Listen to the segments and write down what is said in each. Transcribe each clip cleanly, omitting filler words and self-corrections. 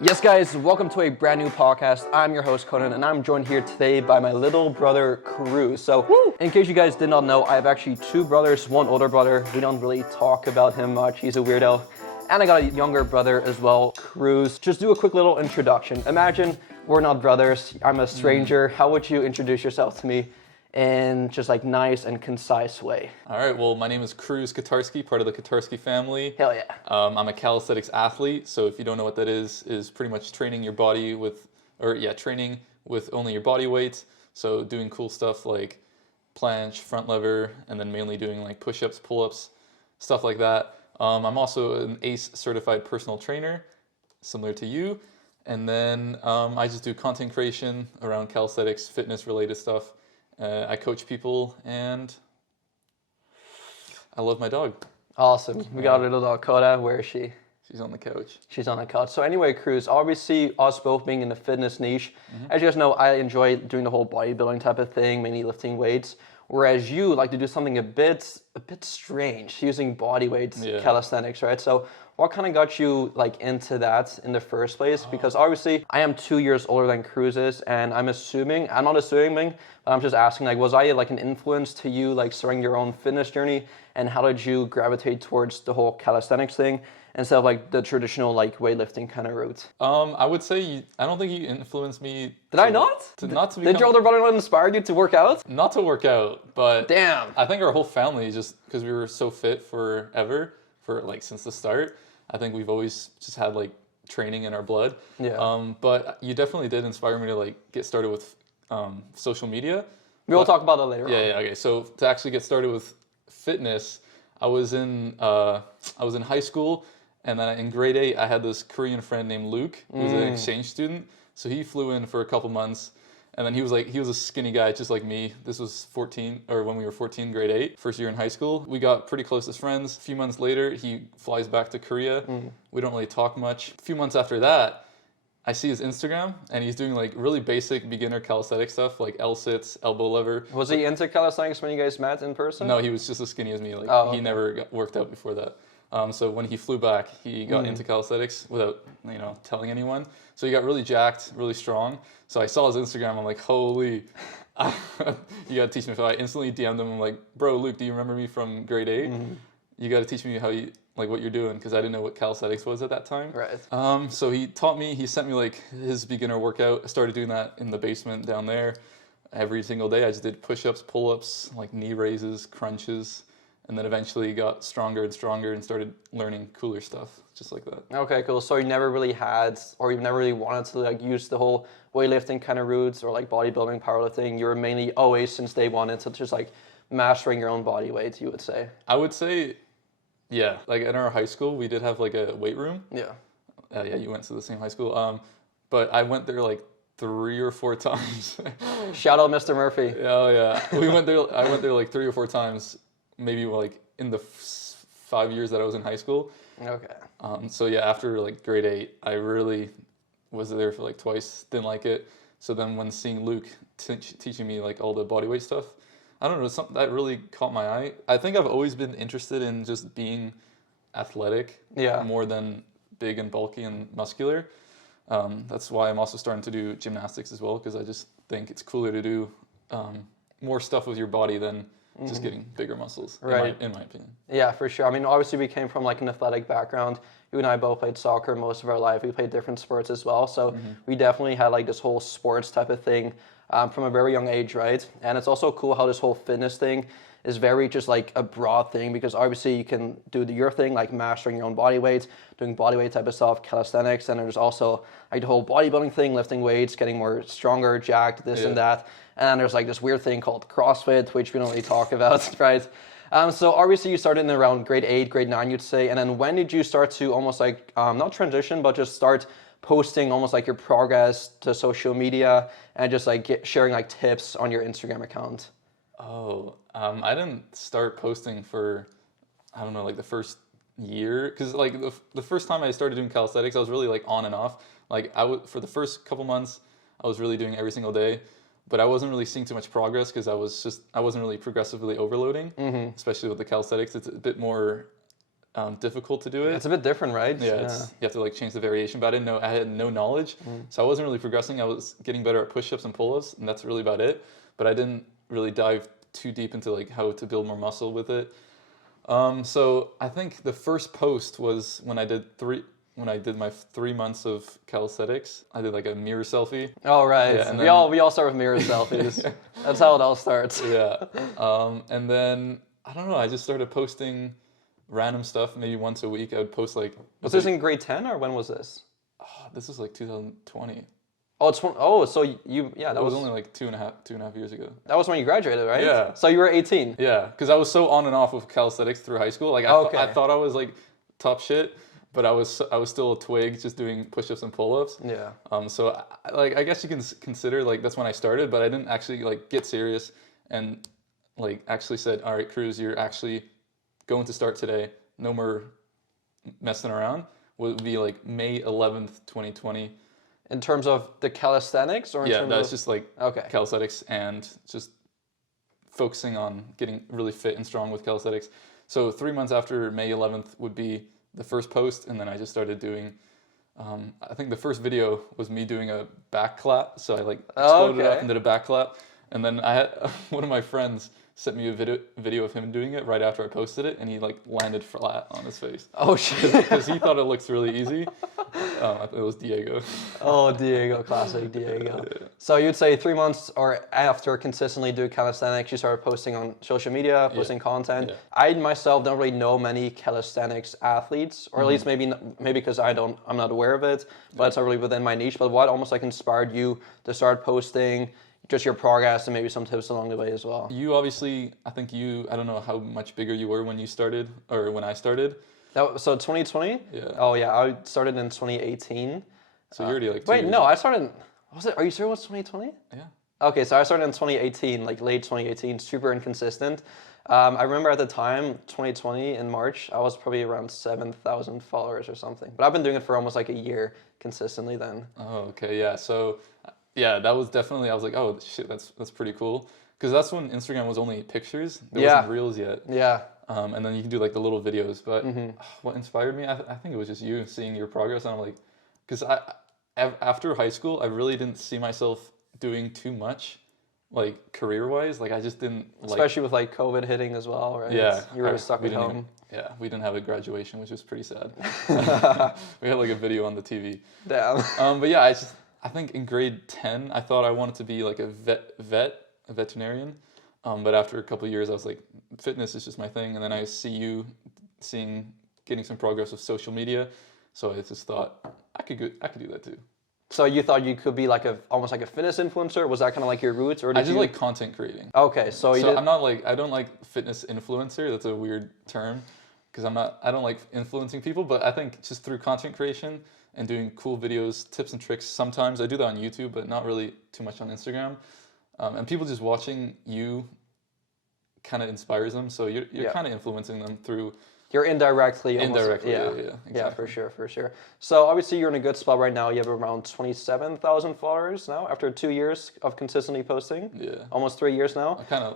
Yes, guys, welcome to a brand new podcast. I'm your host, Conan, and I'm joined here today by my little brother, Cruz. So, in case you guys did not know, I have actually two brothers, one older brother. We don't really talk about him much. He's a weirdo. And I got a younger brother as well, Cruz. Just do a quick little introduction. Imagine we're not brothers. I'm a stranger. How would you introduce yourself to me in just like nice and concise way? All right, well, my name is Kotarski, part of the Kotarski family. Hell yeah. I'm a calisthenics athlete, so if you don't know what that is pretty much training your body training with only your body weight. So doing cool stuff like planche, front lever, and then mainly doing like push-ups, pull-ups, stuff like that. I'm also an ACE certified personal trainer, similar to you. And then I just do content creation around calisthenics, fitness-related stuff. I coach people, and I love my dog. Awesome. We got a little dog, Coda. Where is she? She's on the couch. She's on the couch. So anyway, Cruz, obviously us both being in the fitness niche, as you guys know, I enjoy doing the whole bodybuilding type of thing, mainly lifting weights. Whereas you like to do something a bit strange, using body weights, calisthenics, right? So what kind of got you like into that in the first place? Because obviously I am 2 years older than Cruz is, and I'm not assuming, but I'm just asking, like, was I like an influence to you, like starting your own fitness journey? And how did you gravitate towards the whole calisthenics thing instead of like the traditional like weightlifting kind of route? I would say I don't think you influenced me. Did I not? Did your older brother not inspire you to work out? Not to work out, but damn. I think our whole family, just because we were so fit since the start. I think we've always just had like training in our blood. Yeah. But you definitely did inspire me to like get started with social media. We'll talk about that later on. Yeah. Okay. So to actually get started with fitness, I was in high school, and then in grade 8, I had this Korean friend named Luke, who was an exchange student. So he flew in for a couple months, and then he was a skinny guy just like me. This was when we were 14, grade 8, first year in high school. We got pretty close as friends. A few months later, he flies back to Korea. We don't really talk much. A few months after that, I see his Instagram, and he's doing like really basic beginner calisthenic stuff, like L-sits, elbow lever. Was he into calisthenics when you guys met in person? No, he was just as skinny as me. He never worked out before that. So when he flew back, he got into calisthenics without telling anyone. So he got really jacked, really strong. So I saw his Instagram. I'm like, holy, you gotta teach me. So I instantly DM'd him. I'm like, bro, Luke, do you remember me from grade 8? You gotta teach me what you're doing, because I didn't know what calisthenics was at that time. Right. So he taught me. He sent me like his beginner workout. I started doing that in the basement down there every single day. I just did push-ups, pull-ups, like knee raises, crunches. And then eventually got stronger and stronger and started learning cooler stuff, just like that. Okay, cool. So you never really wanted to like use the whole weightlifting kind of routes or like bodybuilding, powerlifting. You were mainly always, since day one, into just like mastering your own body weight, you would say? I would say, yeah. Like in our high school, we did have like a weight room. Yeah. Yeah, you went to the same high school. But I went there like 3 or 4 times. Shout out Mr. Murphy. Oh yeah. I went there like 3 or 4 times. Maybe like in the 5 years that I was in high school. Okay. So yeah, after like grade 8, I really was there for like twice. Didn't like it. So then when seeing Luke teaching me like all the bodyweight stuff, I don't know, something that really caught my eye. I think I've always been interested in just being athletic, more than big and bulky and muscular. That's why I'm also starting to do gymnastics as well, because I just think it's cooler to do more stuff with your body than just getting bigger muscles, right. in my opinion. Yeah, for sure. I mean, obviously we came from like an athletic background. You and I both played soccer most of our life. We played different sports as well. So we definitely had like this whole sports type of thing from a very young age, right? And it's also cool how this whole fitness thing is very just like a broad thing, because obviously you can do your thing, like mastering your own body weight, doing body weight type of stuff, calisthenics, and there's also like the whole bodybuilding thing, lifting weights, getting more stronger, jacked, this and that. And there's like this weird thing called CrossFit, which we don't really talk about, right? So obviously you started in around grade 8, grade 9, you'd say. And then when did you start to almost like, not transition, but just start posting almost like your progress to social media and just like sharing like tips on your Instagram account? I didn't start posting for, I don't know, like the first year. Because like the first time I started doing calisthenics, I was really like on and off. Like for the first couple months, I was really doing every single day. But I wasn't really seeing too much progress because I wasn't really progressively overloading, especially with the calisthenics. It's a bit more difficult to do it. It's a bit different, right? Yeah, you have to like change the variation, but I had no knowledge, so I wasn't really progressing. I was getting better at push-ups and pull-ups, and that's really about it. But I didn't really dive too deep into like how to build more muscle with it. So I think the first post was when I did my 3 months of calisthenics. I did like a mirror selfie. Oh right, Yeah, and we all start with mirror selfies. That's how it all starts. Yeah, and then I don't know. I just started posting random stuff. Maybe once a week, I would post like. Was this in grade 10 or when was this? This was like 2020. Oh, so that was only like two and a half years ago. That was when you graduated, right? Yeah. So you were 18. Yeah, because I was so on and off of calisthenics through high school. Like I thought I was like top shit, but I was still a twig, just doing push-ups and pull-ups. Yeah. So I guess you can consider like that's when I started, but I didn't actually like get serious and like actually said, all right, Cruz, you're actually going to start today. No more messing around. Would be like May 11th, 2020. In terms of the calisthenics, or in terms that's of... just like calisthenics and just focusing on getting really fit and strong with calisthenics. So 3 months after May 11th would be the first post, and then I just started doing. I think the first video was me doing a back clap. So I like exploded up and did a back clap, and then I had one of my friends sent me a video of him doing it right after I posted it, and he like landed flat on his face. Oh shit! Because he thought it looked really easy. It was Diego. Oh, Diego, classic Diego. Yeah. So you'd say 3 months or after consistently doing calisthenics, you started posting on social media, posting content. Yeah. I myself don't really know many calisthenics athletes, or at least maybe because I'm not aware of it, but it's not really within my niche. But what almost like inspired you to start posting just your progress and maybe some tips along the way as well? You obviously, I don't know how much bigger you were when you started or when I started. So 2020? Yeah. Oh yeah, I started in 2018. So you're already like 2 wait, years no, I started. Are you sure it was 2020? Yeah. Okay, so I started in 2018, like late 2018, super inconsistent. I remember at the time, 2020 in March, I was probably around 7,000 followers or something. But I've been doing it for almost like a year consistently then. Oh, okay, yeah. So, yeah, that was definitely. I was like, oh shit, that's pretty cool. Because that's when Instagram was only pictures. There wasn't Reels yet. Yeah. And then you can do like the little videos. But what inspired me, I think it was just you seeing your progress. And I'm like, because after high school, I really didn't see myself doing too much, like career-wise. Like I just didn't. Especially with like COVID hitting as well, right? Yeah. You were stuck at home. We didn't have a graduation, which was pretty sad. We had like a video on the TV. Damn. But yeah, I think in grade 10, I thought I wanted to be like a veterinarian. But after a couple of years, I was like, fitness is just my thing. And then I see you getting some progress with social media. So I just thought I could do that too. So you thought you could be like almost like a fitness influencer? Was that kind of like your roots, or I just like content creating? Okay, so I'm not like, I don't like fitness influencer. That's a weird term because I don't like influencing people. But I think just through content creation and doing cool videos, tips and tricks. Sometimes I do that on YouTube, but not really too much on Instagram. And people just watching you kind of inspires them. So you're kind of influencing them through. You're indirectly. Yeah, exactly. Yeah, for sure. So obviously you're in a good spot right now. You have around 27,000 followers now after 2 years of consistently posting. Yeah. Almost 3 years now. Yeah.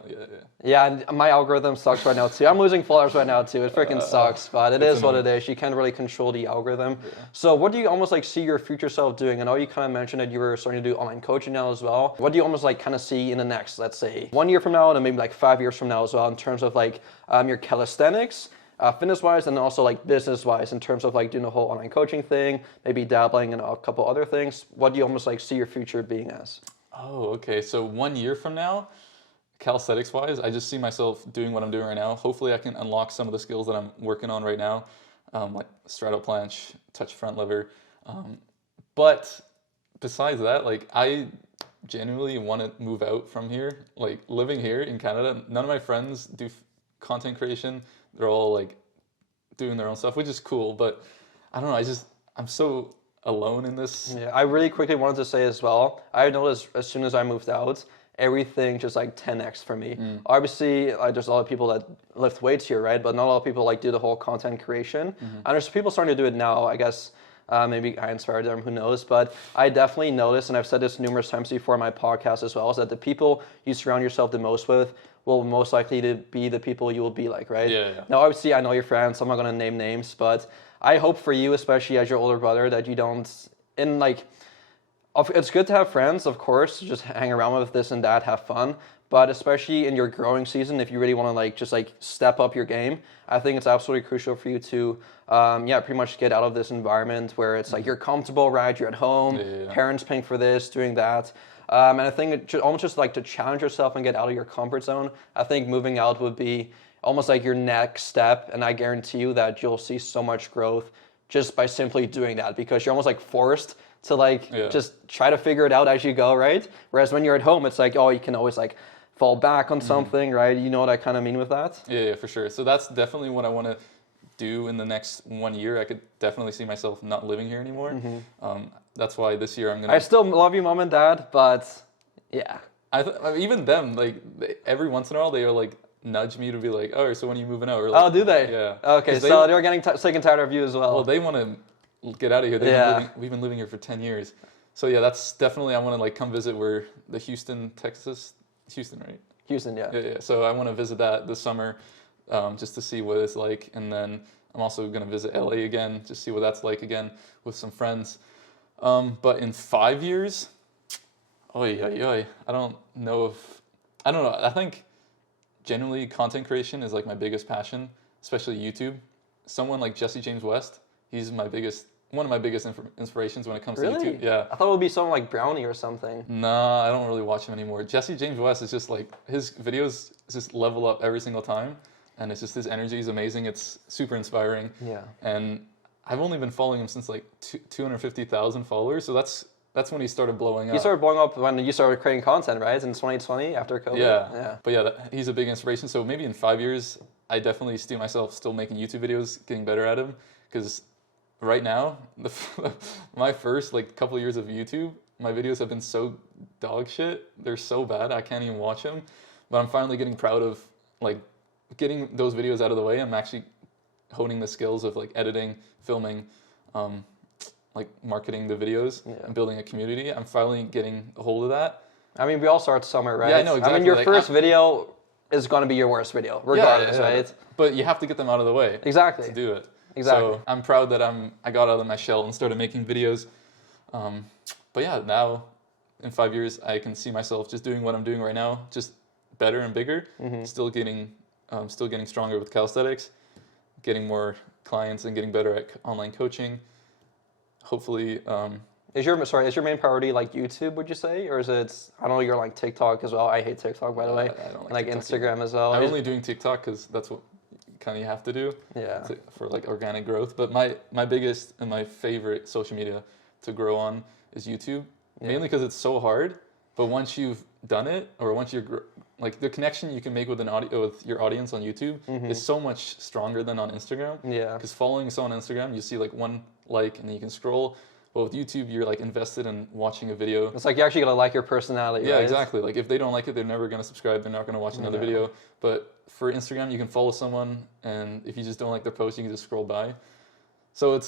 Yeah, and my algorithm sucks right now too. I'm losing followers right now too. It freaking sucks, but it is what it is. You can't really control the algorithm. Yeah. So what do you almost like see your future self doing? I know you kind of mentioned that you were starting to do online coaching now as well. What do you almost like kind of see in the next, let's say, 1 year from now and maybe like 5 years from now as well in terms of like your calisthenics? Fitness-wise and also like business-wise in terms of like doing the whole online coaching thing, maybe dabbling in a couple other things. What do you almost like see your future being as? Oh, okay. So 1 year from now, calisthenics-wise, I just see myself doing what I'm doing right now. Hopefully I can unlock some of the skills that I'm working on right now, like straddle planche, touch front lever. But besides that, like I genuinely want to move out from here. Like living here in Canada, none of my friends do content creation. They're all like doing their own stuff, which is cool, but I don't know, I'm so alone in this. Yeah, I really quickly wanted to say as well, I noticed as soon as I moved out, everything just like 10x for me. Obviously, there's a lot of people that lift weights here, right? But not a lot of people like do the whole content creation. And there's people starting to do it now, I guess. Maybe I inspired them, who knows? But I definitely noticed, and I've said this numerous times before in my podcast as well, is that the people you surround yourself the most with will most likely to be the people you will be like, right? Yeah. Now, obviously, I know your friends, so I'm not going to name names, but I hope for you, especially as your older brother, that you don't, in like, it's good to have friends, of course, just hang around with this and that, have fun. But especially in your growing season, if you really want to like just like step up your game, I think it's absolutely crucial for you to, pretty much get out of this environment where it's like you're comfortable, right? You're at home, parents paying for this, doing that. And I think it should almost just like to challenge yourself and get out of your comfort zone. I think moving out would be almost like your next step, and I guarantee you that you'll see so much growth just by simply doing that, because you're almost like forced to like just try to figure it out as you go, right? Whereas when you're at home, it's like, oh, you can always like fall back on something, right? You know what I kind of mean with that? Yeah, for sure. So that's definitely what I want to do in the next 1 year. I could definitely see myself not living here anymore. That's why this year I'm gonna. I still love you, mom and dad, but yeah. Even them, like every once in a while, they are like nudge me to be like, oh, so when are you moving out? Or, like, Oh, do they? Yeah. Okay, so they're getting sick and tired of you as well. Well, they want to get out of here. We've been living here for 10 years. So yeah, that's definitely, I want to like come visit where the Houston, right? Houston, yeah. Yeah. So I want to visit that this summer, just to see what it's like. And then I'm also going to visit LA again, just see what that's like again with some friends. But in 5 years, I don't know. I think generally content creation is like my biggest passion, especially YouTube. Someone like Jesse James West, he's one of my biggest inspirations when it comes to YouTube. Yeah. I thought it would be someone like Brownie or something. Nah, I don't really watch him anymore. Jesse James West is just like, his videos just level up every single time. And it's just, his energy is amazing. It's super inspiring. Yeah. And I've only been following him since like 250,000 followers. So that's when he started blowing up. You started blowing up when you started creating content, right? In 2020 after COVID? Yeah. But yeah, he's a big inspiration. So maybe in 5 years, I definitely see myself still making YouTube videos, getting better at them. Because right now, my first like couple of years of YouTube, my videos have been so dog shit. They're so bad, I can't even watch them. But I'm finally getting proud of like getting those videos out of the way. I'm actually honing the skills of like editing, filming, like marketing the videos and building a community. I'm finally getting a hold of that. I mean, we all start somewhere, right? Yeah, I know, exactly. I mean, your first video is going to be your worst video, regardless, right? But you have to get them out of the way. Exactly. To do it. Exactly. So I'm proud that I got out of my shell and started making videos. But yeah, now in 5 years, I can see myself just doing what I'm doing right now, just better and bigger, still getting stronger with calisthenics, getting more clients and getting better at online coaching. Hopefully, is your main priority like YouTube, would you say, or is it? I know you're like TikTok as well. I hate TikTok, by the way. I don't like TikTok Instagram either. as well. I'm only doing TikTok because that's what kind of you have to do. Yeah. For like organic growth, but my biggest and my favorite social media to grow on is YouTube, mainly because it's so hard. But once you've done it, or once you're like, the connection you can make with with your audience on YouTube is so much stronger than on Instagram. Yeah. Because following someone on Instagram, you see like one like, and then you can scroll. But with YouTube, you're like invested in watching a video. It's like you actually gotta like your personality. Yeah, right? exactly. Like if they don't like it, they're never gonna subscribe. They're not gonna watch another video. But for Instagram, you can follow someone, and if you just don't like their post, you can just scroll by. So I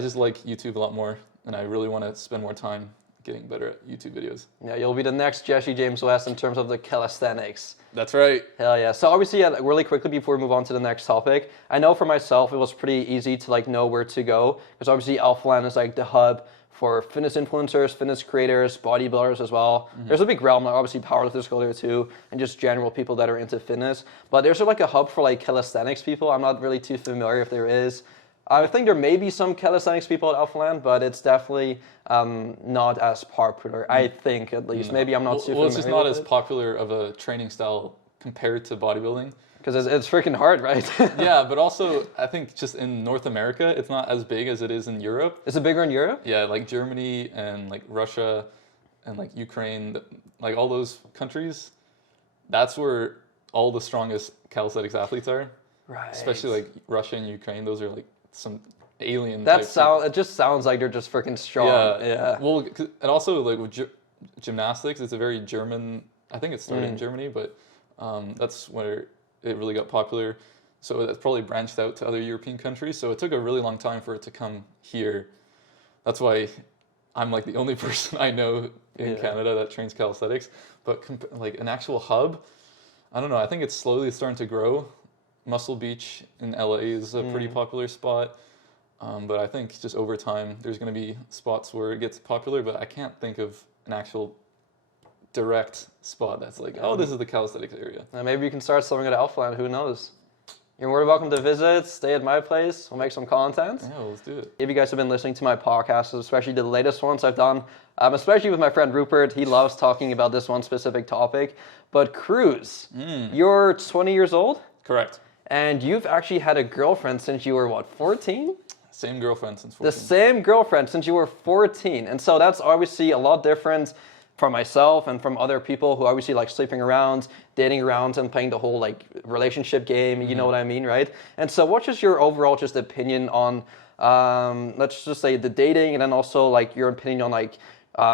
just like YouTube a lot more, and I really want to spend more time getting better at YouTube videos. Yeah, you'll be the next Jesse James West in terms of the calisthenics. That's right. Hell yeah. So obviously, really quickly before we move on to the next topic, I know for myself it was pretty easy to like know where to go, because obviously Alphaland is like the hub for fitness influencers, fitness creators, bodybuilders as well. There's a big realm, like obviously powerlifters go there too, and just general people that are into fitness. But there's like a hub for like calisthenics people. I'm not really too familiar if there is. I think there may be some calisthenics people at Alphaland, but it's definitely not as popular, I think, at least. Maybe I'm not too familiar. Well, it's just not as popular of a training style compared to bodybuilding. Because it's freaking hard, right? Yeah, but also I think just in North America, it's not as big as it is in Europe. Is it bigger in Europe? Yeah, like Germany and like Russia and like Ukraine, like all those countries, that's where all the strongest calisthenics athletes are. Right. Especially like Russia and Ukraine, those are like some alien. It just sounds like they're just freaking strong. Yeah. Well, and also like with gymnastics, it's a very German. I think it started in Germany, but that's where it really got popular. So that's probably branched out to other European countries. So it took a really long time for it to come here. That's why I'm like the only person I know in Canada that trains calisthenics. But like an actual hub, I don't know. I think it's slowly starting to grow. Muscle Beach in LA is a pretty popular spot. But I think just over time, there's going to be spots where it gets popular, but I can't think of an actual direct spot that's like, oh, this is the calisthenics area. Maybe you can start something at Elfland, who knows? You're more welcome to visit, stay at my place, we'll make some content. Yeah, let's do it. If you guys have been listening to my podcasts, especially the latest ones I've done, especially with my friend Rupert, he loves talking about this one specific topic. But Cruz, you're 20 years old? Correct. And you've actually had a girlfriend since you were, what, 14? Same girlfriend since 14. The same girlfriend since you were 14. And so that's obviously a lot different from myself and from other people who obviously like sleeping around, dating around, and playing the whole like relationship game. You know what I mean, right? And so what's just your overall just opinion on, let's just say the dating, and then also like your opinion on like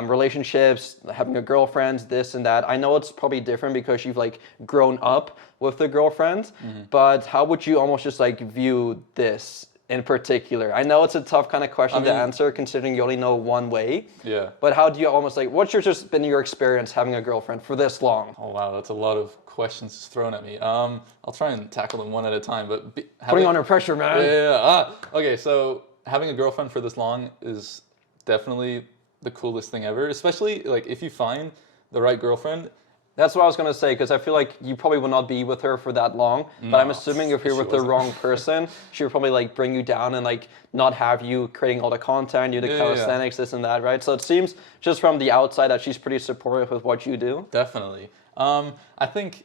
relationships, having a girlfriend, this and that. I know it's probably different because you've like grown up with the girlfriend, but how would you almost just like view this in particular? I know it's a tough kind of question to answer considering you only know one way. Yeah. But how do you almost like, what's just been your experience having a girlfriend for this long? Oh wow, that's a lot of questions thrown at me. I'll try and tackle them one at a time. But Putting on under pressure, man. Yeah. Okay, so having a girlfriend for this long is definitely the coolest thing ever. Especially like if you find the right girlfriend. That's what I was going to say, because I feel like you probably will not be with her for that long. But I'm assuming if you're with the wrong person, she would probably like bring you down and like not have you creating all the content, you do calisthenics, this and that, right? So it seems just from the outside that she's pretty supportive with what you do. Definitely. I think,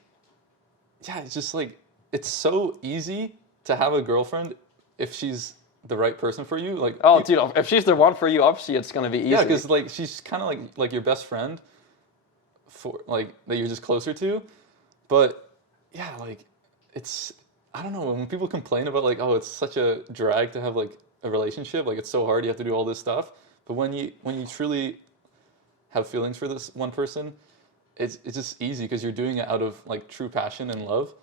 yeah, it's just like, it's so easy to have a girlfriend if she's the right person for you. Like, oh, dude, if she's the one for you, obviously it's going to be easy. Yeah, because like she's kind of like your best friend. For like that you're just closer to, but yeah, like it's, I don't know, when people complain about like, oh, it's such a drag to have like a relationship, like it's so hard, you have to do all this stuff, but when you truly have feelings for this one person, it's just easy because you're doing it out of like true passion and love,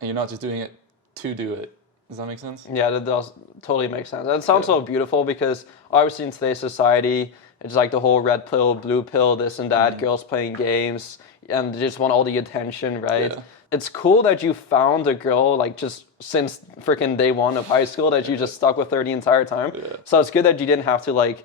and you're not just doing it to do it. Does that make sense? Yeah, that does totally make sense. That sounds so beautiful because obviously in today's society, it's like the whole red pill, blue pill, this and that, girls playing games, and they just want all the attention, right? Yeah. It's cool that you found a girl, like, just since freaking day one of high school, that you just stuck with her the entire time. Yeah. So it's good that you didn't have to, like,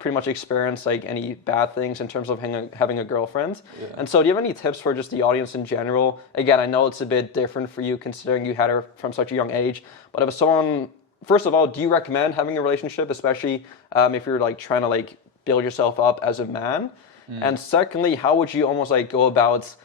pretty much experience, like, any bad things in terms of having a girlfriend. Yeah. And so do you have any tips for just the audience in general? Again, I know it's a bit different for you considering you had her from such a young age, but if someone, first of all, do you recommend having a relationship, especially if you're, like, trying to, like, build yourself up as a man? And secondly, how would you almost like go about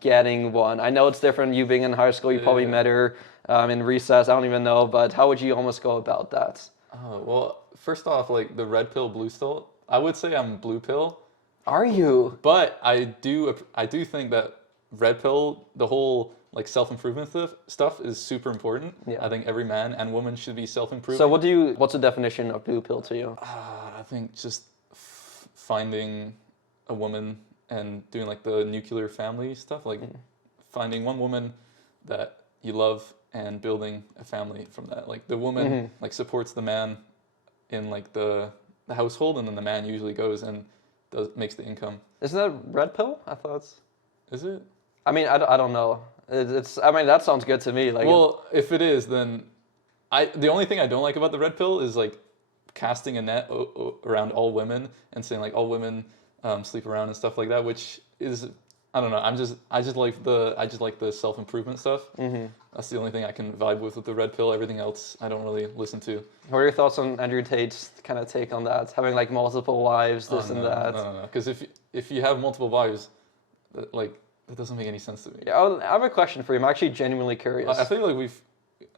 getting one? I know it's different, you being in high school, you probably met her in recess, I don't even know, but how would you almost go about that? Well, first off, like the red pill, blue pill, I would say I'm blue pill. Are you? But I do think that red pill, the whole like self-improvement stuff is super important. Yeah. I think every man and woman should be self-improving. So what's the definition of blue pill to you? I think just finding a woman and doing like the nuclear family stuff, like finding one woman that you love and building a family from that. Like the woman like supports the man in like the household, and then the man usually goes and makes the income. Isn't that red pill? I thought. Is it? I mean, I don't know. I mean, that sounds good to me. Like, well, if it is, then the only thing I don't like about the red pill is like casting a net around all women and saying like all women sleep around and stuff like that, which is, I don't know. I just like the self-improvement stuff. That's the only thing I can vibe with the red pill. Everything else I don't really listen to. What are your thoughts on Andrew Tate's kind of take on that? Having like multiple wives, this and that. No. Because if you have multiple wives, that doesn't make any sense to me. Yeah, I have a question for you. I'm actually genuinely curious. I feel like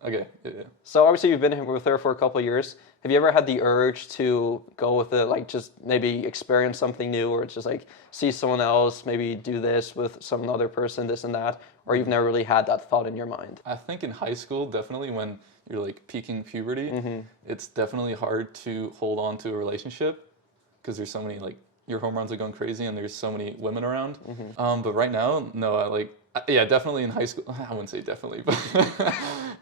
okay. Yeah. So obviously you've been with her for a couple of years. Have you ever had the urge to go with it, like just maybe experience something new, or just like see someone else, maybe do this with some other person, this and that, or you've never really had that thought in your mind? I think in high school, definitely when you're like peaking puberty, it's definitely hard to hold on to a relationship because there's so many like your hormones are going crazy and there's so many women around. But right now, no, yeah, definitely in high school. I wouldn't say definitely, but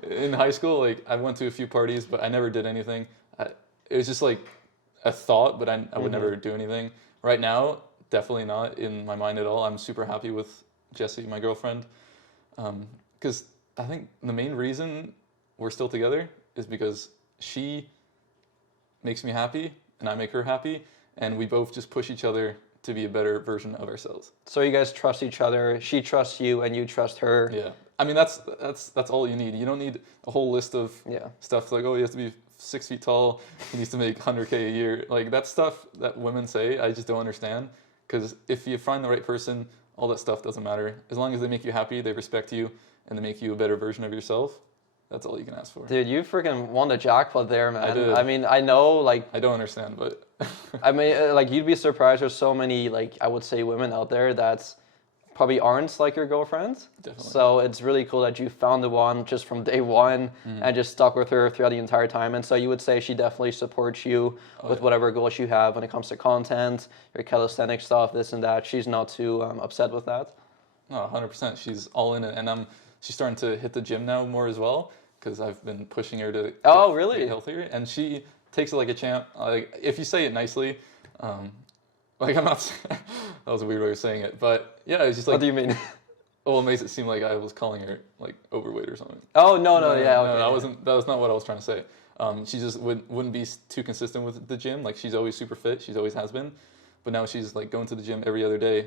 in high school, like I went to a few parties, but I never did anything. It was just like a thought, but I would never do anything. Right now, definitely not in my mind at all. I'm super happy with Jessie, my girlfriend. Because I think the main reason we're still together is because she makes me happy and I make her happy, and we both just push each other to be a better version of ourselves. So you guys trust each other. She trusts you, and you trust her. Yeah, I mean that's all you need. You don't need a whole list of stuff like, oh, he has to be 6 feet tall, he needs to make 100K a year. Like that stuff that women say, I just don't understand. Because if you find the right person, all that stuff doesn't matter. As long as they make you happy, they respect you, and they make you a better version of yourself, that's all you can ask for. Dude, you freaking won the jackpot there, man. I did. I mean, I know, like... I don't understand, but... I mean, like, you'd be surprised there's so many, like, I would say women out there that probably aren't like your girlfriends. Definitely. So it's really cool that you found the one just from day one and just stuck with her throughout the entire time. And so you would say she definitely supports you with whatever goals you have when it comes to content, your calisthenics stuff, this and that. She's not too upset with that. No, 100%. She's all in it. And she's starting to hit the gym now more as well, because I've been pushing her to get healthier. And she takes it like a champ. Like, if you say it nicely, like I'm not... that was a weird way of saying it. But yeah, it's just like... What do you mean? Well, it makes it seem like I was calling her like overweight or something. Oh, no, okay. That was not what I was trying to say. She just wouldn't be too consistent with the gym. Like, she's always super fit. She's always has been. But now she's like going to the gym every other day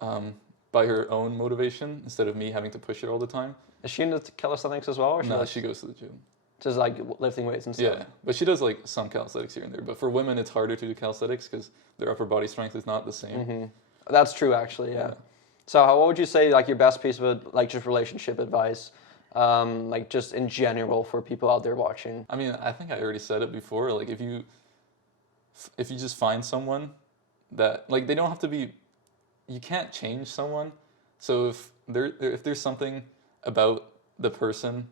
by her own motivation instead of me having to push her all the time. Is she into calisthenics as well? Or No, she goes to the gym. Just like lifting weights and stuff? Yeah, but she does like some calisthenics here and there. But for women, it's harder to do calisthenics because their upper body strength is not the same. Mm-hmm. That's true, actually, yeah. So what would you say, like, your best piece of, like, just relationship advice, like, just in general for people out there watching? I mean, I think I already said it before. Like, if you just find someone that, like, they don't have to be, you can't change someone. So if there's something about the person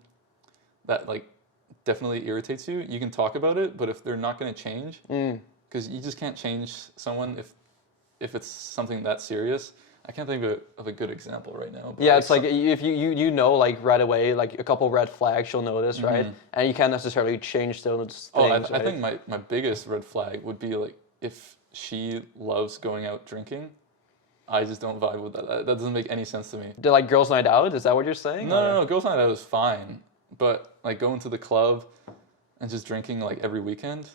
that, like, definitely irritates you, you can talk about it. But if they're not going to change, because you just can't change someone if it's something that serious. I can't think of a good example right now. But yeah, it's like if you know, like, right away, like, a couple red flags you'll notice, right? And you can't necessarily change those things. I think my biggest red flag would be, like, if she loves going out drinking. I just don't vibe with that. That doesn't make any sense to me. Do, like, girls' night out? Is that what you're saying? No. Girls' night out is fine. But, like, going to the club and just drinking, like, every weekend...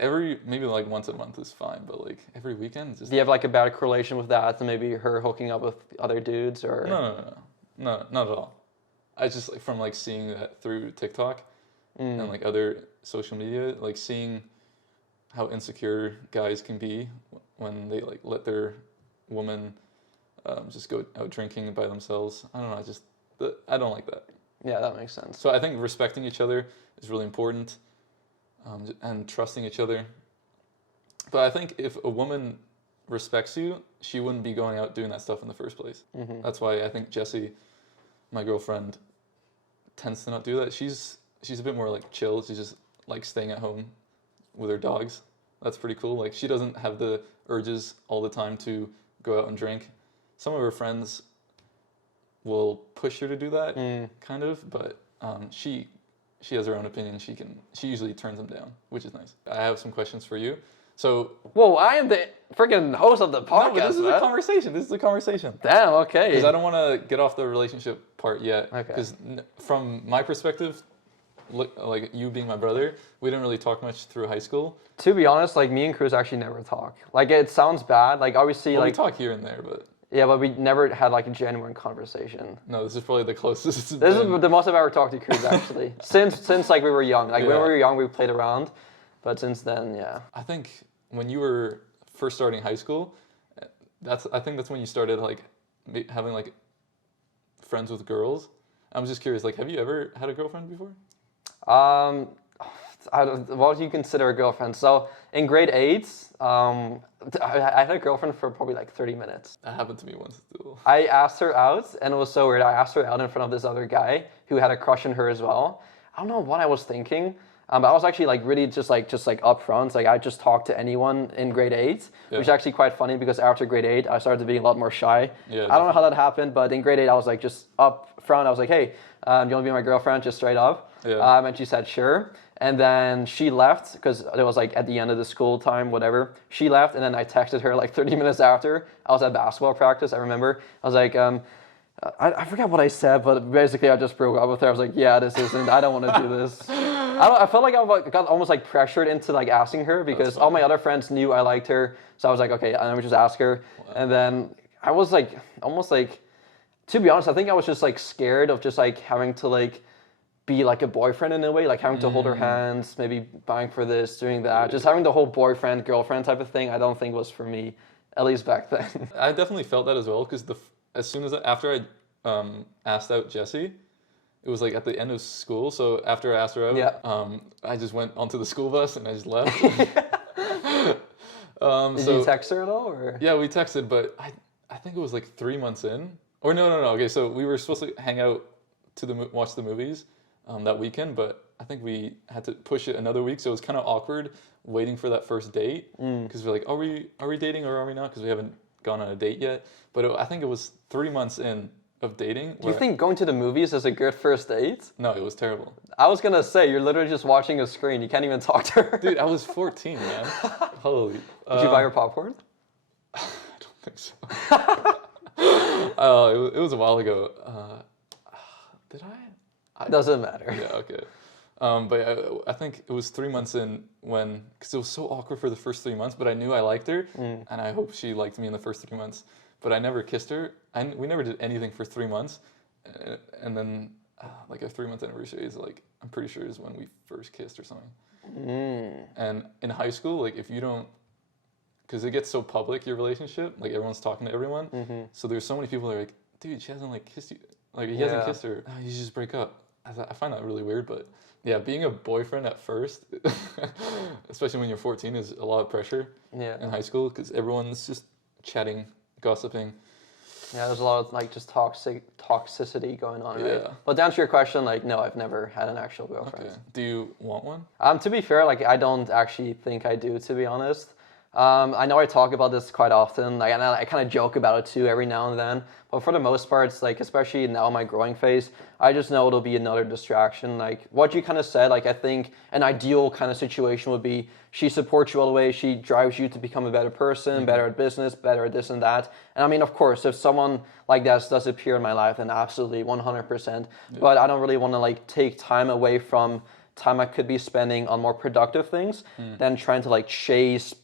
maybe like once a month is fine, but like every weekend just... Do you have like a bad correlation with that, and maybe her hooking up with other dudes, or... No, not at all. I just, like, from like seeing that through TikTok and like other social media, like seeing how insecure guys can be when they like let their woman just go out drinking by themselves. I don't know, I don't like that. Yeah, that makes sense. So I think respecting each other is really important. And trusting each other. But I think if a woman respects you, she wouldn't be going out doing that stuff in the first place. That's why I think Jessie, my girlfriend, tends to not do that. She's a bit more like chill. She's just like staying at home with her dogs. That's pretty cool. Like, she doesn't have the urges all the time to go out and drink. Some of her friends will push her to do that, kind of, but she has her own opinion. She usually turns them down, which is nice. I have some questions for you. So, whoa, I am the freaking host of the podcast. No, this is a conversation. This is a conversation. Damn, okay. Because I don't want to get off the relationship part yet. Okay. Because from my perspective, like you being my brother, we didn't really talk much through high school. To be honest, like, me and Cruz actually never talk. Like, it sounds bad. Like, obviously, well, like... we talk here and there, but... Yeah, but we never had like a genuine conversation. No, this is probably the closest it's This been. is the most I've ever talked to Cruz, actually. since like we were young. Like, when we were young, we played around. But since then, yeah. I think when you were first starting high school, I think that's when you started like having like friends with girls. I'm just curious, like, have you ever had a girlfriend before? What do you consider a girlfriend? So in grade 8, I had a girlfriend for probably like 30 minutes. That happened to me once too. I asked her out, and it was so weird. I asked her out in front of this other guy who had a crush on her as well. I don't know what I was thinking, but I was actually like really just like upfront. Like, I just talked to anyone in grade 8, which is actually quite funny because after grade 8, I started to be a lot more shy. Yeah, I don't know how that happened, but in grade 8, I was like just up front. I was like, hey, do you want to be my girlfriend? Just straight up. Yeah. And she said, sure. And then she left because it was like at the end of the school time, whatever. She left, and then I texted her like 30 minutes after. I was at basketball practice, I remember. I was like, I forgot what I said, but basically I just broke up with her. I was like, yeah, this isn't. I don't want to do this. I felt like got almost like pressured into like asking her because all my other friends knew I liked her. So I was like, okay, let me just ask her. Wow. And then I was like, almost like, to be honest, I think I was just like scared of just like having to like be like a boyfriend in a way, like having to hold her hands, maybe buying for this, doing that. Just having the whole boyfriend, girlfriend type of thing, I don't think was for me, at least back then. I definitely felt that as well because as soon as after I asked out Jessie, it was like at the end of school. So after I asked her out, I just went onto the school bus and I just left. Did you text her at all? Or? Yeah, we texted, but I think it was like 3 months in. Or no. Okay, so we were supposed to hang out to watch the movies that weekend, but I think we had to push it another week, so it was kind of awkward waiting for that first date because we're like, are we dating or are we not? Because we haven't gone on a date yet. But I think it was 3 months in of dating. Do you think going to the movies is a good first date? No, it was terrible. I was gonna say you're literally just watching a screen. You can't even talk to her. Dude, I was 14, man. Holy. Did you buy her popcorn? I don't think so. It was a while ago. Did I? Doesn't matter. Yeah, okay. But I think it was 3 months in because it was so awkward for the first 3 months, but I knew I liked her, and I hope she liked me in the first 3 months. But I never kissed her. We never did anything for 3 months, and then like our 3 month anniversary is like I'm pretty sure is when we first kissed or something. And in high school, like if you don't, because it gets so public your relationship, like everyone's talking to everyone. So there's so many people that are like, dude, she hasn't like kissed you, like he hasn't kissed her. Oh, you should just break up. I find that really weird, but yeah, being a boyfriend at first, especially when you're 14, is a lot of pressure in high school because everyone's just chatting, gossiping. Yeah, there's a lot of like just toxicity going on, right? But to answer your question, like no, I've never had an actual girlfriend. Okay. Do you want one? To be fair, like I don't actually think I do, to be honest. I know I talk about this quite often, like, and I kind of joke about it too every now and then. But for the most part, it's like, especially now in my growing phase, I just know it'll be another distraction. Like what you kind of said, like I think an ideal kind of situation would be she supports you all the way, she drives you to become a better person, better at business, better at this and that. And I mean, of course, if someone like that does appear in my life, then absolutely 100%. But I don't really want to like take time away from time I could be spending on more productive things than trying to like chase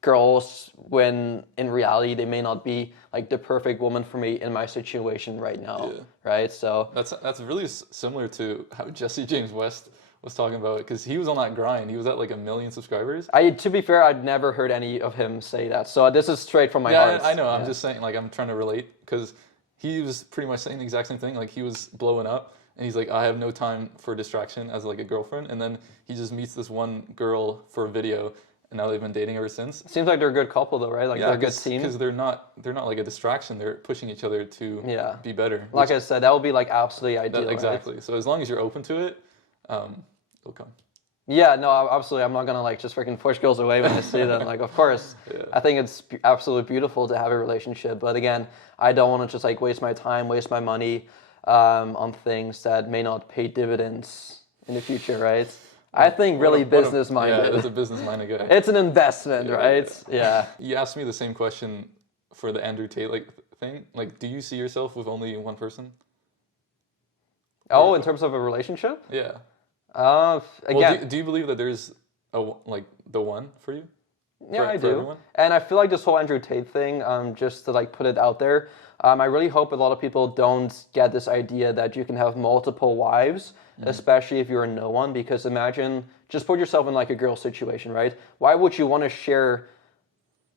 girls when in reality they may not be like the perfect woman for me in my situation right now, right? So that's really similar to how Jesse James West was talking about it because he was on that grind. He was at like 1 million subscribers. To be fair, I'd never heard any of him say that. So this is straight from my heart. I know. I'm just saying, like I'm trying to relate because he was pretty much saying the exact same thing. Like he was blowing up. And he's like, I have no time for distraction as like a girlfriend. And then he just meets this one girl for a video. And now they've been dating ever since. Seems like they're a good couple though, right? Like they're a good team. Because they're not like a distraction. They're pushing each other to be better. Like I said, that would be like absolutely ideal. Exactly. Right? So as long as you're open to it, it'll come. Yeah, no, absolutely. I'm not gonna like just freaking push girls away when I see them. Like, of course, I think it's absolutely beautiful to have a relationship. But again, I don't want to just like waste my time, waste my money on things that may not pay dividends in the future, right? I think really business-minded. Yeah, it's a business-minded guy. It's an investment, right? Yeah. You asked me the same question for the Andrew Tate like thing. Like, do you see yourself with only one person? Oh, in terms of a relationship? Yeah. Again, well, do you believe that there's the one for you? Yeah, I do. Everyone? And I feel like this whole Andrew Tate thing, just to like put it out there, I really hope a lot of people don't get this idea that you can have multiple wives, especially if you're no one, because imagine, just put yourself in like a girl situation, right? Why would you want to share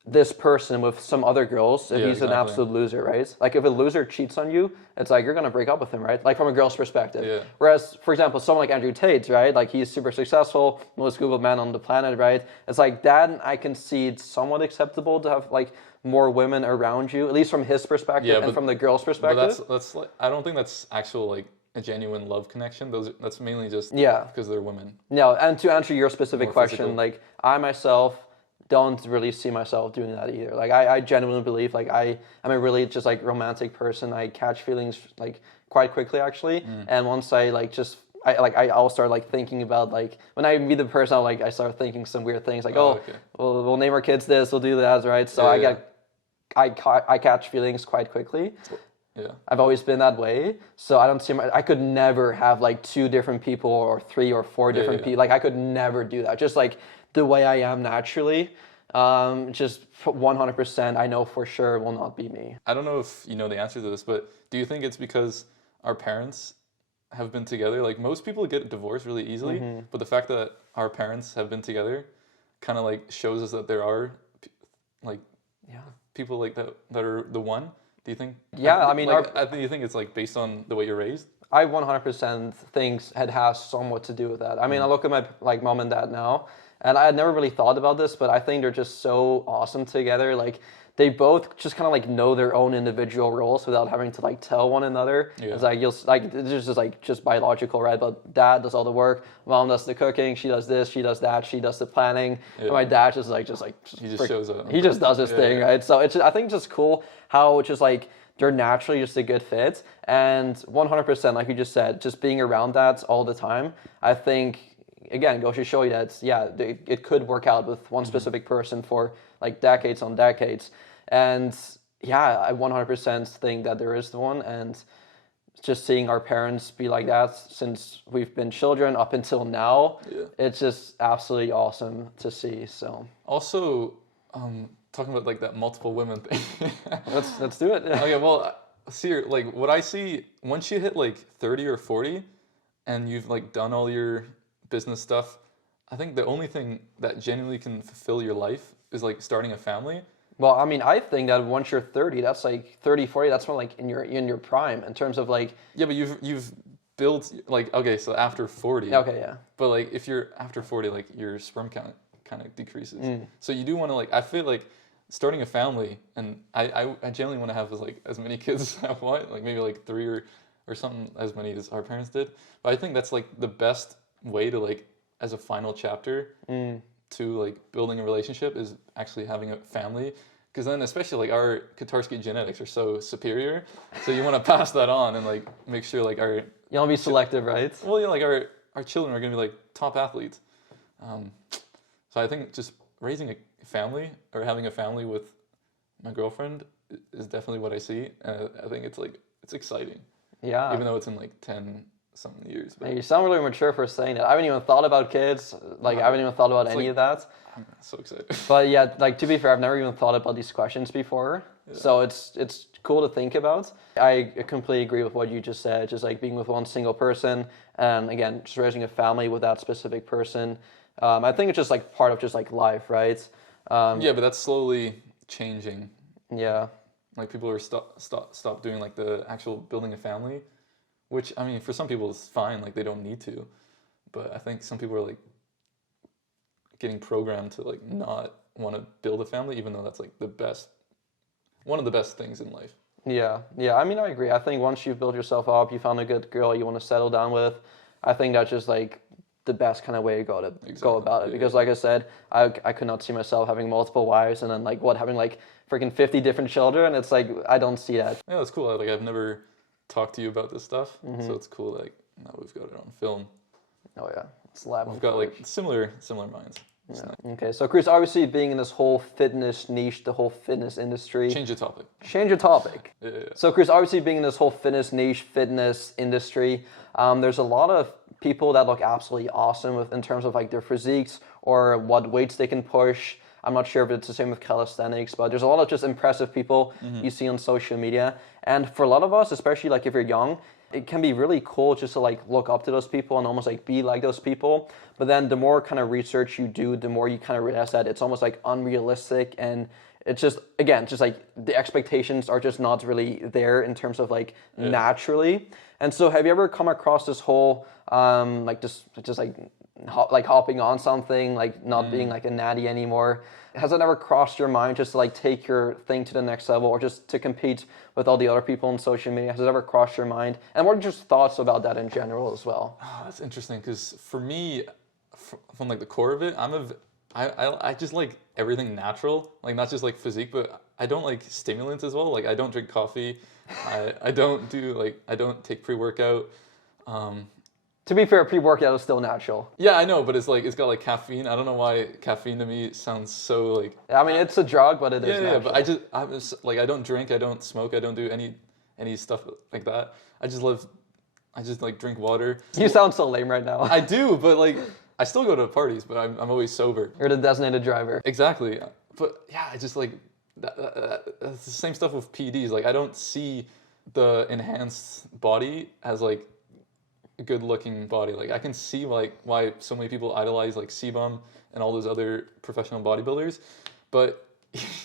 this person with some other girls if he's an absolute loser, right? Like if a loser cheats on you, it's like you're going to break up with him, right? Like from a girl's perspective. Yeah. Whereas, for example, someone like Andrew Tate, right? Like he's super successful, most Googled man on the planet, right? It's like that I can see it's somewhat acceptable to have like more women around you, at least from his perspective and from the girl's perspective. But that's like, I don't think that's actual like a genuine love connection. That's mainly just because they're women. No, and to answer your specific question, like I myself don't really see myself doing that either. Like I genuinely believe like I'm a really just like romantic person. I catch feelings like quite quickly actually, and once I like just I'll start like thinking about like when I meet the person, I start thinking some weird things like we'll name our kids this, we'll do that, right? So I catch feelings quite quickly. Yeah. I've always been that way, so I don't see I could never have like two different people or three or four different people. Like I could never do that. Just like the way I am naturally, just 100%, I know for sure will not be me. I don't know if you know the answer to this, but do you think it's because our parents have been together? Like most people get divorced really easily, but the fact that our parents have been together kind of like shows us that there are like people like that are the one. Do you think? Yeah, I mean, like, do you think it's like based on the way you're raised? I 100% think it has somewhat to do with that. I mean, I look at my like mom and dad now, and I had never really thought about this, but I think they're just so awesome together. Like they both just kind of like know their own individual roles without having to like tell one another. Yeah. It's like it's just like just biological, right? But dad does all the work, mom does the cooking, she does this, she does that, she does the planning. And my dad just he just shows up. He just does his thing, right? So it's I think it's just cool how it's just like they're naturally just a good fit, and 100%, like you just said, just being around that all the time, I think, again, goes to show you that, it could work out with one specific person for like decades on decades. And yeah, I 100% think that there is the one, and just seeing our parents be like that since we've been children up until now, it's just absolutely awesome to see. So also, talking about like that multiple women thing. let's do it. Okay, well, see, like what I see once you hit like 30 or 40, and you've like done all your business stuff, I think the only thing that genuinely can fulfill your life is like starting a family. Well, I mean, I think that once you're 30, that's like 30, 40, that's when like in your prime in terms of like. Yeah, but you've built like, okay, so after 40. Okay, yeah. But like if you're after 40, like your sperm count kind of decreases. So you do want to like, I feel like starting a family, and I generally want to have like as many kids as I want, like maybe like 3 or something, as many as our parents did. But I think that's like the best way to like, as a final chapter to like building a relationship is actually having a family. Because then especially like our Kotarski genetics are so superior. So you want to pass that on and like make sure like our... You want to be selective, right? Well, like our children are going to be like top athletes. So I think just raising a family or having a family with my girlfriend is definitely what I see. And I think it's like, it's exciting. Yeah. Even though it's in like 10 something years. But hey, you sound really mature for saying that. I haven't even thought about kids. Like, I haven't even thought about any of that. I'm so excited. But yeah, like to be fair, I've never even thought about these questions before. Yeah. So it's cool to think about. I completely agree with what you just said. Just like being with one single person, and again, just raising a family with that specific person. I think it's just like part of just like life, right? Yeah, but that's slowly changing. Yeah. Like people are stop doing like the actual building a family, which I mean for some people it's fine, like they don't need to, but I think some people are like getting programmed to like not want to build a family, even though that's like one of the best things in life. Yeah. I mean, I agree. I think once you've built yourself up, you found a good girl you want to settle down with, I think that's just like the best kind of way to go about it. Because like I said, I could not see myself having multiple wives and then like having like freaking 50 different children. It's like, I don't see that. Yeah, that's cool. Like I've never talked to you about this stuff, so it's cool. Like now we've got it on film. Oh yeah, it's live. We've got like similar minds. Yeah. Nice. Okay, so Chris, obviously being in this whole fitness niche, the whole fitness industry. Change your topic. Yeah. So Chris, obviously being in this whole fitness niche, fitness industry, there's a lot of people that look absolutely awesome in terms of like their physiques or what weights they can push. I'm not sure if it's the same with calisthenics, but there's a lot of just impressive people you see on social media. And for a lot of us, especially like if you're young, it can be really cool just to like look up to those people and almost like be like those people. But then the more kind of research you do, the more you kind of realize that it's almost like unrealistic, and it's just, again, just like the expectations are just not really there in terms of like naturally. And so have you ever come across this whole like just like hopping on something, like not being like a natty anymore? Has it ever crossed your mind just to like take your thing to the next level, or just to compete with all the other people on social media? Has it ever crossed your mind? And what are your thoughts about that in general as well? Oh, that's interesting, because for me, from like the core of it, I just like everything natural, like not just like physique, but I don't like stimulants as well. Like I don't drink coffee. I don't take pre-workout. To be fair, pre-workout is still natural. Yeah, I know, but it's got like caffeine. I don't know why caffeine to me sounds so like. I mean, it's a drug, but it is natural. Yeah, but I don't drink, I don't smoke, I don't do any stuff like that. I just like drink water. You sound so lame right now. I do, but like I still go to parties, but I'm always sober. You're the designated driver. Exactly. But yeah, I just like that's the same stuff with PEDs. Like I don't see the enhanced body as like a good looking body. Like I can see like why so many people idolize like Sebum and all those other professional bodybuilders, but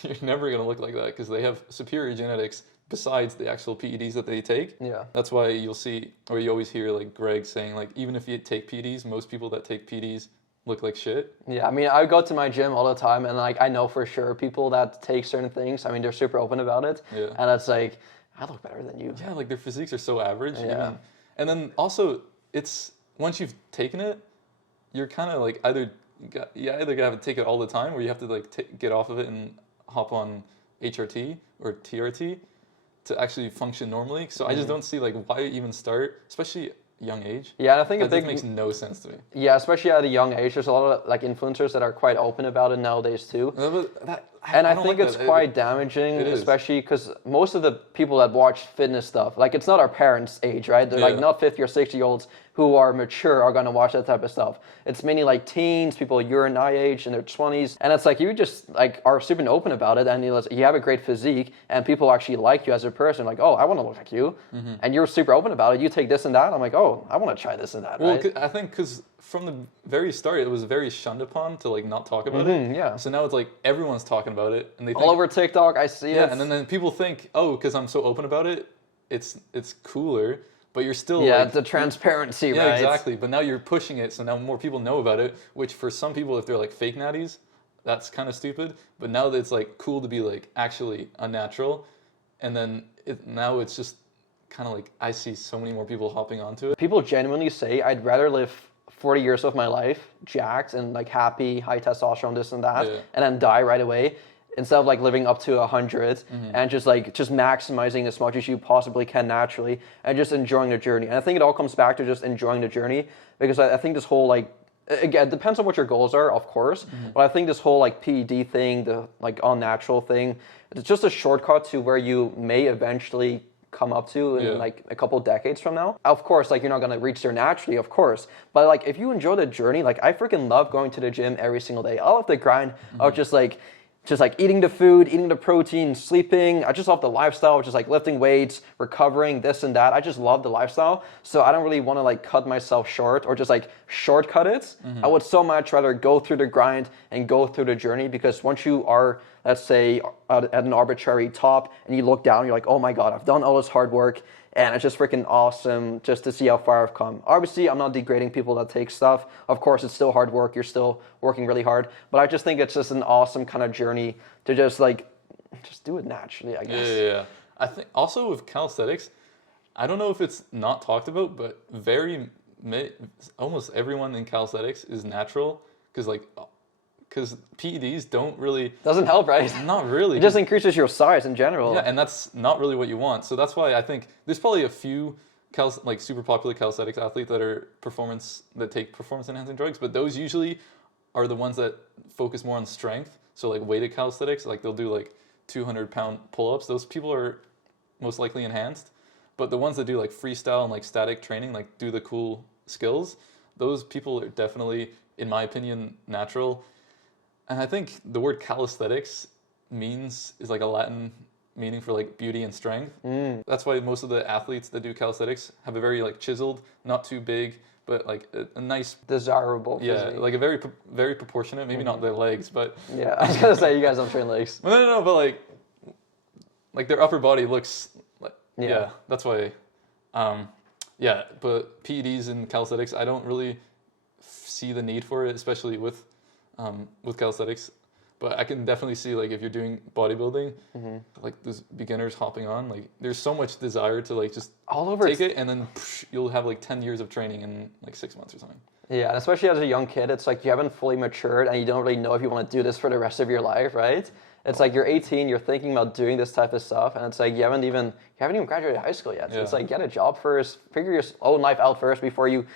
you're never gonna look like that because they have superior genetics besides the actual PEDs that they take. Yeah. That's why you'll see, or you always hear like Greg saying like, even if you take PEDs, most people that take PEDs look like shit. Yeah, I mean, I go to my gym all the time, and like I know for sure people that take certain things. I mean, they're super open about it, Yeah. and it's like I look better than you. Yeah, like their physiques are so average. Yeah. Even. And then also, it's once you've taken it, you're kind of like either gotta have to take it all the time, or you have to like get off of it and hop on HRT or TRT to actually function normally. So I just don't see like why even start, especially young age. Yeah, and I think that makes no sense to me. Yeah, especially at a young age, there's a lot of like influencers that are quite open about it nowadays too. I think it's quite damaging, especially because most of the people that watch fitness stuff, like it's not our parents' age, right? They're like not 50 or 60-year-olds who are mature are going to watch that type of stuff. It's mainly like teens, people your and I age in their 20s, and it's like you just like are super open about it, and you have a great physique, and people actually like you as a person. Like, oh, I want to look like you, and you're super open about it. You take this and that. I'm like, oh, I want to try this and that. Well, right? I think because from the very start, it was very shunned upon to like not talk about it. Yeah. So now it's like everyone's talking about it, and they think, all over TikTok, I see it. Yeah, and then people think, oh, because I'm so open about it, it's cooler. But you're still the transparency, right? Yeah, exactly. But now you're pushing it, so now more people know about it. Which for some people, if they're like fake natties, that's kind of stupid. But now that it's like cool to be like actually unnatural, and then now it's just kind of like I see so many more people hopping onto it. People genuinely say I'd rather live 40 years of my life jacked and like happy, high testosterone, this and that, and then die right away, instead of like living up to 100 and just maximizing as much as you possibly can naturally and just enjoying the journey. And I think it all comes back to just enjoying the journey, because I think this whole like, again, it depends on what your goals are, of course, but I think this whole like PED thing, the like unnatural thing, it's just a shortcut to where you may eventually come up to in like a couple decades from now. Of course, like you're not gonna reach there naturally, of course, but like if you enjoy the journey, like I freaking love going to the gym every single day. I love the grind of just like eating the food, eating the protein, sleeping. I just love the lifestyle, just like lifting weights, recovering, this and that. I just love the lifestyle. So I don't really want to like cut myself short or just like shortcut it. I would so much rather go through the grind and go through the journey, because once you are, let's say, at an arbitrary top and you look down, you're like, oh my God, I've done all this hard work. And it's just freaking awesome just to see how far I've come. Obviously, I'm not degrading people that take stuff. Of course, it's still hard work. You're still working really hard. But I just think it's just an awesome kind of journey to just do it naturally, I guess. Yeah. I think also with calisthenics, I don't know if it's not talked about, but almost everyone in calisthenics is natural, because PEDs don't really... Doesn't help, right? Not really. It just increases your size in general. Yeah, and that's not really what you want. So that's why I think there's probably a few like super popular calisthenics athletes that take performance enhancing drugs, but those usually are the ones that focus more on strength. So like weighted calisthenics, like they'll do like 200-pound pull-ups. Those people are most likely enhanced. But the ones that do like freestyle and like static training, like do the cool skills, those people are definitely, in my opinion, natural. And I think the word calisthenics is like a Latin meaning for like beauty and strength. That's why most of the athletes that do calisthenics have a very like chiseled, not too big, but like a nice, desirable physique. like a very very proportionate. Maybe not their legs, but yeah. I was gonna say you guys don't train legs. No, but like their upper body looks like That's why. But PEDs and calisthenics, I don't really see the need for it, especially with calisthenics. But I can definitely see, like, if you're doing bodybuilding, like those beginners hopping on, like there's so much desire to like just all over take it, and then you'll have like 10 years of training in like 6 months or something. Yeah, and especially as a young kid, it's like you haven't fully matured and you don't really know if you want to do this for the rest of your life, right? It's like you're 18, you're thinking about doing this type of stuff, and it's like you haven't even graduated high school yet. So it's like get a job first, figure your own life out first before you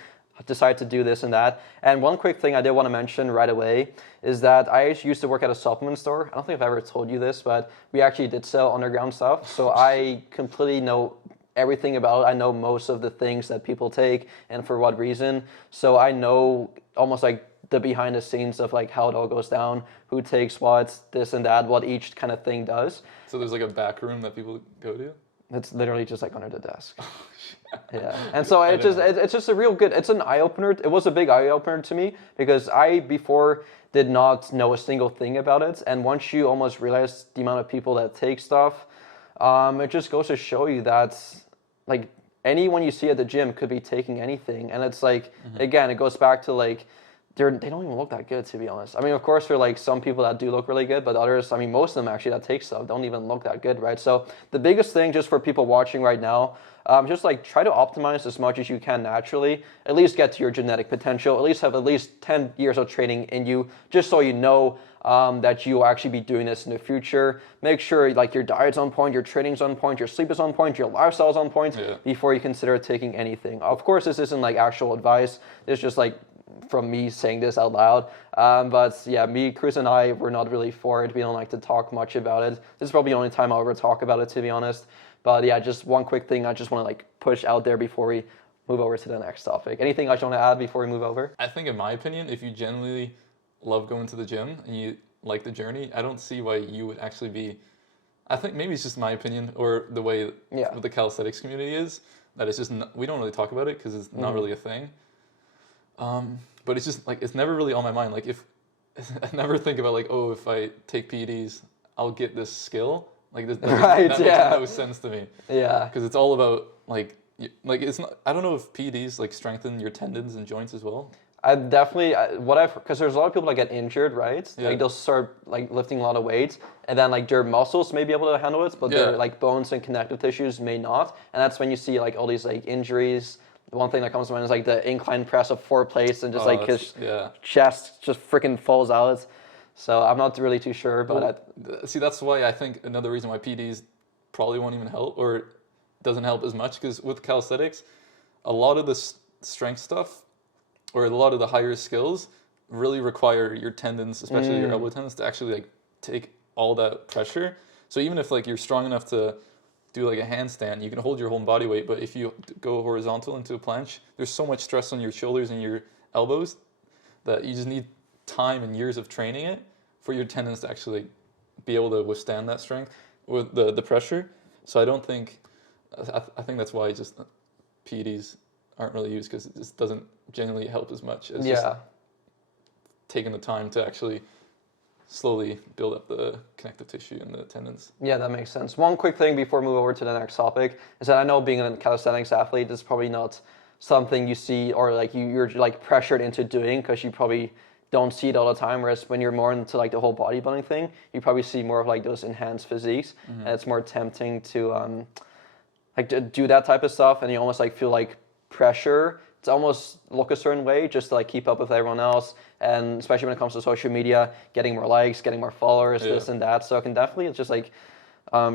decide to do this and that. And one quick thing I did want to mention right away is that I used to work at a supplement store. I don't think I've ever told you this, but we actually did sell underground stuff. So I completely know everything about it. I know most of the things that people take and for what reason. So I know almost like the behind the scenes of like how it all goes down, who takes what, this and that, what each kind of thing does. So there's like a back room that people go to? It's literally just like under the desk. Yeah, and so it's just a real good. It's an eye opener. It was a big eye opener to me because I before did not know a single thing about it, and once you almost realize the amount of people that take stuff, it just goes to show you that like anyone you see at the gym could be taking anything, and it's like again, it goes back to like. They don't even look that good, to be honest. I mean, of course, there are like some people that do look really good, but others, I mean, most of them actually that take stuff don't even look that good, right? So the biggest thing just for people watching right now, just like try to optimize as much as you can naturally, at least get to your genetic potential, at least have at least 10 years of training in you, just so you know that you will actually be doing this in the future. Make sure like your diet's on point, your training's on point, your sleep is on point, your lifestyle's on point before you consider taking anything. Of course, this isn't like actual advice. It's just like from me saying this out loud. But yeah, me, Chris, and I were not really for it. We don't like to talk much about it. This is probably the only time I'll ever talk about it, to be honest. But yeah, just one quick thing I just want to like push out there before we move over to the next topic. Anything else you want to add before we move over? I think, in my opinion, if you genuinely love going to the gym and you like the journey, I don't see why you would actually be. I think maybe it's just my opinion or the way the calisthenics community is, that it's just we don't really talk about it because it's not really a thing. But it's just like it's never really on my mind. Like if I never think about like, oh, if I take PEDs, I'll get this skill. Like that makes no sense to me. Yeah, because it's all about like it's not. I don't know if PEDs like strengthen your tendons and joints as well. I definitely because there's a lot of people that get injured, right? Yeah. Like they'll start like lifting a lot of weights, and then like their muscles may be able to handle it, but their like bones and connective tissues may not, and that's when you see like all these like injuries. The one thing that comes to mind is like the incline press of 4 plates and just like his chest just freaking falls out. So I'm not really too sure, but see, that's why I think another reason why PDs probably won't even help or doesn't help as much, because with calisthenics, a lot of the strength stuff or a lot of the higher skills really require your tendons, especially your elbow tendons, to actually like take all that pressure. So even if like you're strong enough to do like a handstand, you can hold your whole body weight, but if you go horizontal into a planche, there's so much stress on your shoulders and your elbows that you just need time and years of training it for your tendons to actually be able to withstand that strength with the pressure. So I think that's why just PEDs aren't really used, because it just doesn't genuinely help as much as just taking the time to actually slowly build up the connective tissue and the tendons. Yeah, that makes sense. One quick thing before we move over to the next topic is that I know being a calisthenics athlete is probably not something you see or like you're like pressured into doing, because you probably don't see it all the time, whereas when you're more into like the whole bodybuilding thing, you probably see more of like those enhanced physiques, and it's more tempting to like to do that type of stuff, and you almost like feel like pressure to almost look a certain way just to like keep up with everyone else, and especially when it comes to social media, getting more likes, getting more followers, this and that. So it can definitely just like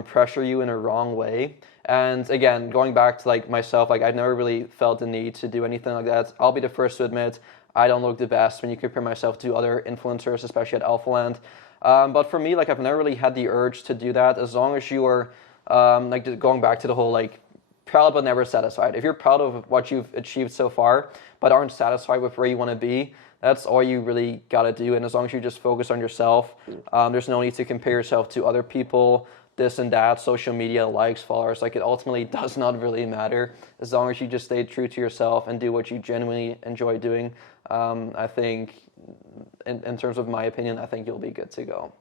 pressure you in a wrong way. And again, going back to like myself, like I've never really felt the need to do anything like that. I'll be the first to admit I don't look the best when you compare myself to other influencers, especially at Alpha Land. But for me, like I've never really had the urge to do that. As long as you are like going back to the whole like proud but never satisfied. If you're proud of what you've achieved so far but aren't satisfied with where you want to be, that's all you really got to do. And as long as you just focus on yourself, there's no need to compare yourself to other people, this and that, social media, likes, followers. Like it ultimately does not really matter. As long as you just stay true to yourself and do what you genuinely enjoy doing, I think in terms of my opinion, I think you'll be good to go.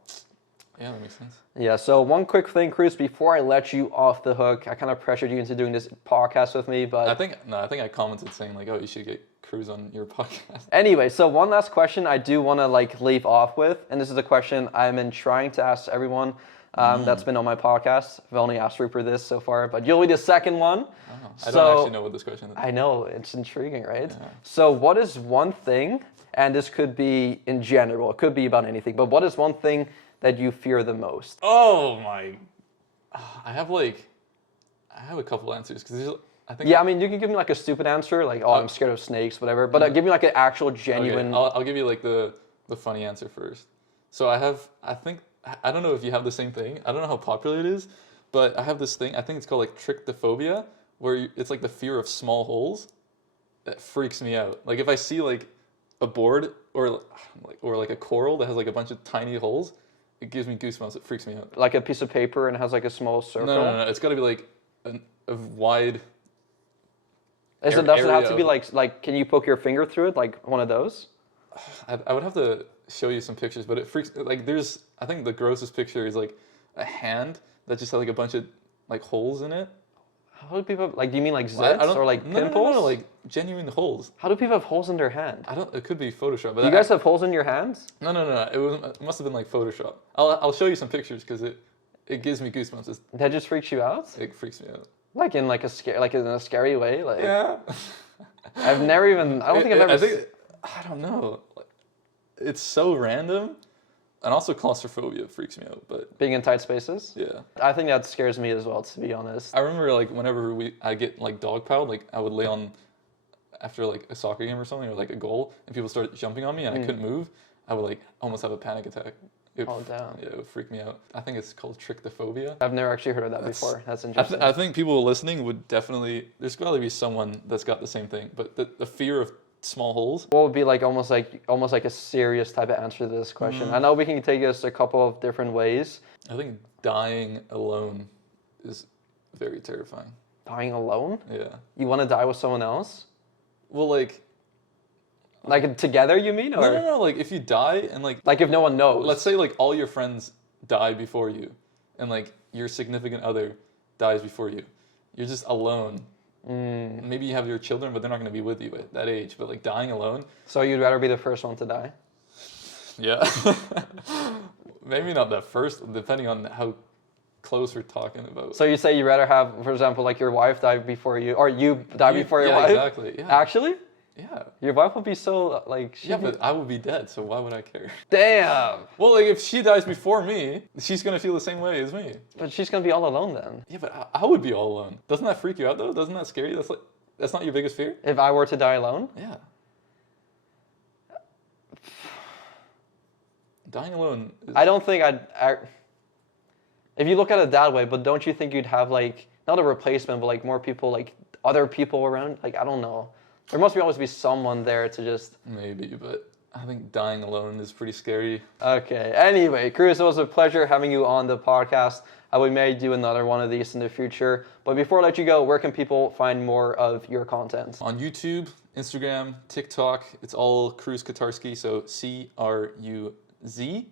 Yeah, that makes sense. Yeah, so one quick thing, Cruz, before I let you off the hook, I kind of pressured you into doing this podcast with me, but... I think I commented saying like, oh, you should get Cruz on your podcast. Anyway, so one last question I do want to like leave off with, and this is a question I've been trying to ask everyone that's been on my podcast. I've only asked Rupert this so far, but you'll be the second one. Oh, I don't actually know what this question is. I know, it's intriguing, right? Yeah. So what is one thing, and this could be in general, it could be about anything, but what is one thing that you fear the most? Oh my! I have a couple answers, because I think. Yeah, I mean, you can give me like a stupid answer, like I'm scared of snakes, whatever. But give me like an actual genuine. Okay, I'll give you like the funny answer first. So I don't know if you have the same thing. I don't know how popular it is, but I have this thing. I think it's called like trichtophobia, where it's like the fear of small holes that freaks me out. Like if I see like a board or like a coral that has like a bunch of tiny holes, it gives me goosebumps. It freaks me out. Like a piece of paper and has like a small circle? No. It's got to be like a wide. Does it have to be like? Can you poke your finger through it, like one of those? I would have to show you some pictures, but it freaks. Like I think the grossest picture is like a hand that just has like a bunch of like holes in it. How do people like? Do you mean like zits or like pimples? No, like genuine holes. How do people have holes in their hand? It could be Photoshop. But You guys have holes in your hands? No. It must have been like Photoshop. I'll show you some pictures because it gives me goosebumps. That just freaks you out? It freaks me out. Like in like in a scary way, like. Yeah. I've never even. I don't think I've ever. I don't know. It's so random, and also claustrophobia freaks me out. But being in tight spaces. Yeah. I think that scares me as well, to be honest. I remember like whenever I get like dog pilled, like I would lay on after like a soccer game or something or like a goal, and people started jumping on me and I couldn't move. I would like almost have a panic attack. Oh damn. Yeah, it would freak me out. I think it's called trichtophobia. I've never actually heard of that before. That's interesting. I think people listening would definitely. There's got to be someone that's got the same thing, but the fear of small holes. What would be like almost like a serious type of answer to this question? I know we can take this a couple of different ways. I think dying alone is very terrifying. Dying alone? Yeah. You want to die with someone else? Well, like together, you mean? Or? No. Like if you die and like if no one knows. Let's say like all your friends die before you, and like your significant other dies before you. You're just alone. Maybe you have your children, but they're not going to be with you at that age. But like dying alone. So you'd rather be the first one to die? Yeah. Maybe not the first, depending on how close we're talking about. So you say you'd rather have, for example, like your wife die before you, or you die before your wife? Yeah, exactly. Yeah. Actually? Yeah. Your wife would be so like. Yeah, but I would be dead, so why would I care? Damn. Well, like if she dies before me, she's gonna feel the same way as me. But she's gonna be all alone then. Yeah, but I would be all alone. Doesn't that freak you out though? Doesn't that scare you? That's not your biggest fear? If I were to die alone? Yeah. Dying alone. I don't think if you look at it that way, but don't you think you'd have like not a replacement, but like more people, like other people around? Like I don't know. There must always be someone there to just. Maybe, but I think dying alone is pretty scary. Okay. Anyway, Cruz, it was a pleasure having you on the podcast. We may do another one of these in the future. But before I let you go, where can people find more of your content? On YouTube, Instagram, TikTok, it's all Cruz Kotarski. So CRUZ_Kotarski,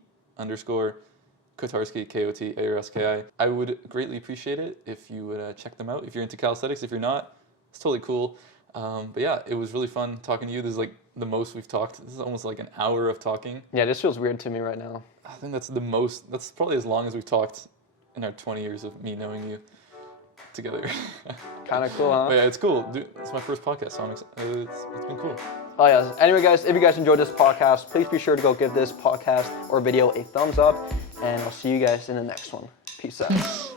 KOTARSKI. I would greatly appreciate it if you would check them out. If you're into calisthenics, if you're not, it's totally cool. But yeah, it was really fun talking to you. This is like the most we've talked. This is almost like an hour of talking. Yeah, this feels weird to me right now. I think that's that's probably as long as we've talked in our 20 years of me knowing you together. Kind of cool, huh? But yeah, it's cool. Dude, it's my first podcast, so it's been cool. Oh yeah. Anyway, guys, if you guys enjoyed this podcast, please be sure to go give this podcast or video a thumbs up, and I'll see you guys in the next one. Peace out.